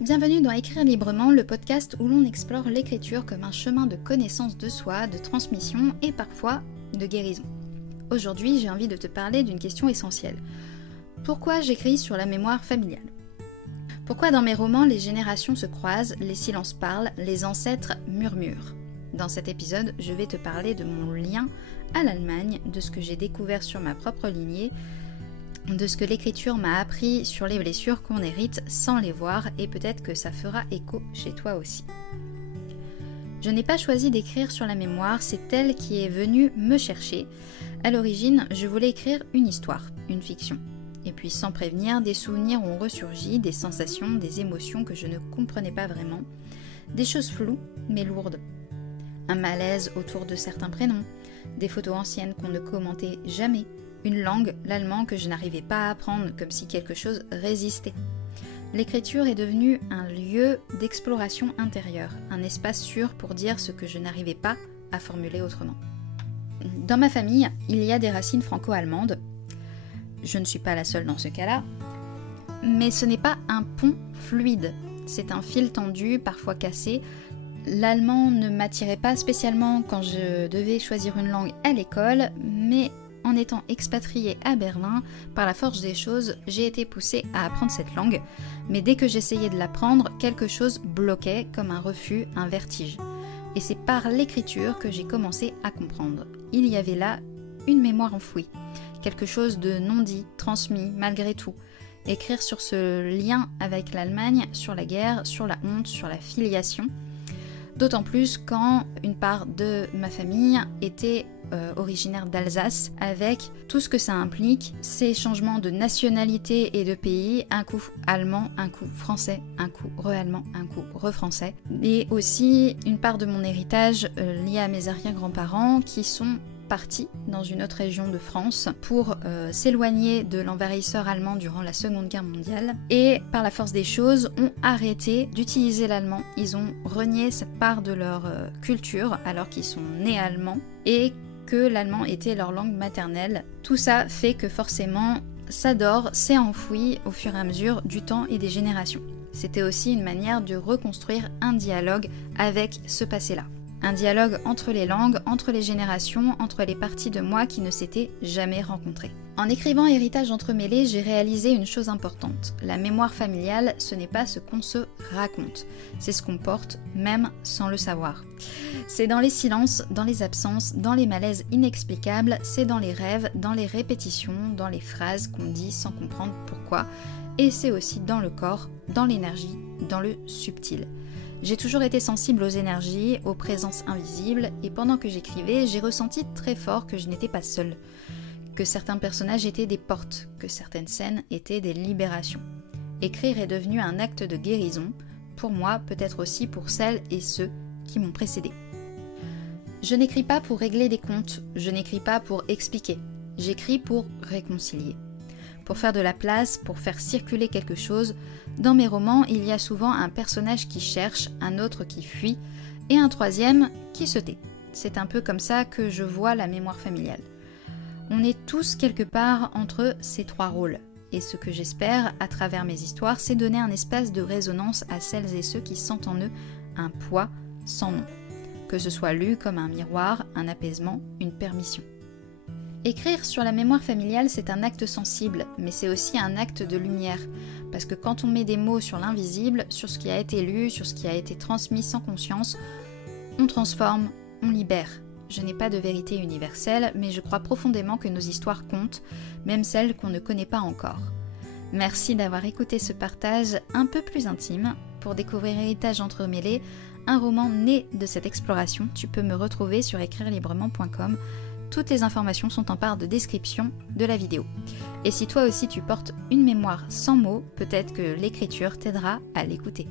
Bienvenue dans Écrire librement, le podcast où l'on explore l'écriture comme un chemin de connaissance de soi, de transmission et parfois de guérison. Aujourd'hui, j'ai envie de te parler d'une question essentielle. Pourquoi j'écris sur la mémoire familiale ? Pourquoi dans mes romans les générations se croisent, les silences parlent, les ancêtres murmurent ? Dans cet épisode, je vais te parler de mon lien à l'Allemagne, de ce que j'ai découvert sur ma propre lignée, de ce que l'écriture m'a appris sur les blessures qu'on hérite sans les voir, et peut-être que ça fera écho chez toi aussi. Je n'ai pas choisi d'écrire sur la mémoire, c'est elle qui est venue me chercher. À l'origine, je voulais écrire une histoire, une fiction. Et puis sans prévenir, des souvenirs ont ressurgi, des sensations, des émotions que je ne comprenais pas vraiment, des choses floues mais lourdes. Un malaise autour de certains prénoms, des photos anciennes qu'on ne commentait jamais, une langue, l'allemand, que je n'arrivais pas à apprendre, comme si quelque chose résistait. L'écriture est devenue un lieu d'exploration intérieure, un espace sûr pour dire ce que je n'arrivais pas à formuler autrement. Dans ma famille, il y a des racines franco-allemandes. Je ne suis pas la seule dans ce cas-là, mais ce n'est pas un pont fluide. C'est un fil tendu, parfois cassé. L'allemand ne m'attirait pas spécialement quand je devais choisir une langue à l'école, mais en étant expatriée à Berlin, par la force des choses, j'ai été poussée à apprendre cette langue, mais dès que j'essayais de l'apprendre, quelque chose bloquait, comme un refus, un vertige. Et c'est par l'écriture que j'ai commencé à comprendre. Il y avait là une mémoire enfouie, quelque chose de non dit, transmis malgré tout. Écrire sur ce lien avec l'Allemagne, sur la guerre, sur la honte, sur la filiation, d'autant plus quand une part de ma famille était originaire d'Alsace, avec tout ce que ça implique, ces changements de nationalité et de pays, un coup allemand, un coup français, un coup re-allemand, un coup re-français, et aussi une part de mon héritage lié à mes arrière-grands-parents qui sont partis dans une autre région de France pour s'éloigner de l'envahisseur allemand durant la Seconde Guerre mondiale, et par la force des choses ont arrêté d'utiliser l'allemand. Ils ont renié cette part de leur culture alors qu'ils sont nés allemands et que l'allemand était leur langue maternelle. Tout ça fait que forcément ça dort, s'est enfoui au fur et à mesure du temps et des générations. C'était aussi une manière de reconstruire un dialogue avec ce passé-là. Un dialogue entre les langues, entre les générations, entre les parties de moi qui ne s'étaient jamais rencontrées. En écrivant Héritage entremêlé, j'ai réalisé une chose importante. La mémoire familiale, ce n'est pas ce qu'on se raconte. C'est ce qu'on porte, même sans le savoir. C'est dans les silences, dans les absences, dans les malaises inexplicables, c'est dans les rêves, dans les répétitions, dans les phrases qu'on dit sans comprendre pourquoi. Et c'est aussi dans le corps, dans l'énergie, dans le subtil. J'ai toujours été sensible aux énergies, aux présences invisibles, et pendant que j'écrivais, j'ai ressenti très fort que je n'étais pas seule, que certains personnages étaient des portes, que certaines scènes étaient des libérations. Écrire est devenu un acte de guérison, pour moi, peut-être aussi pour celles et ceux qui m'ont précédé. Je n'écris pas pour régler des comptes, je n'écris pas pour expliquer, j'écris pour réconcilier. Pour faire de la place, pour faire circuler quelque chose. Dans mes romans, il y a souvent un personnage qui cherche, un autre qui fuit, et un troisième qui se tait. C'est un peu comme ça que je vois la mémoire familiale. On est tous quelque part entre ces trois rôles. Et ce que j'espère, à travers mes histoires, c'est donner un espace de résonance à celles et ceux qui sentent en eux un poids sans nom. Que ce soit lu comme un miroir, un apaisement, une permission. Écrire sur la mémoire familiale, c'est un acte sensible, mais c'est aussi un acte de lumière. Parce que quand on met des mots sur l'invisible, sur ce qui a été lu, sur ce qui a été transmis sans conscience, on transforme, on libère. Je n'ai pas de vérité universelle, mais je crois profondément que nos histoires comptent, même celles qu'on ne connaît pas encore. Merci d'avoir écouté ce partage un peu plus intime. Pour découvrir Héritage entremêlé, un roman né de cette exploration, tu peux me retrouver sur écrirelibrement.com. Toutes les informations sont en barre de description de la vidéo. Et si toi aussi tu portes une mémoire sans mots, peut-être que l'écriture t'aidera à l'écouter.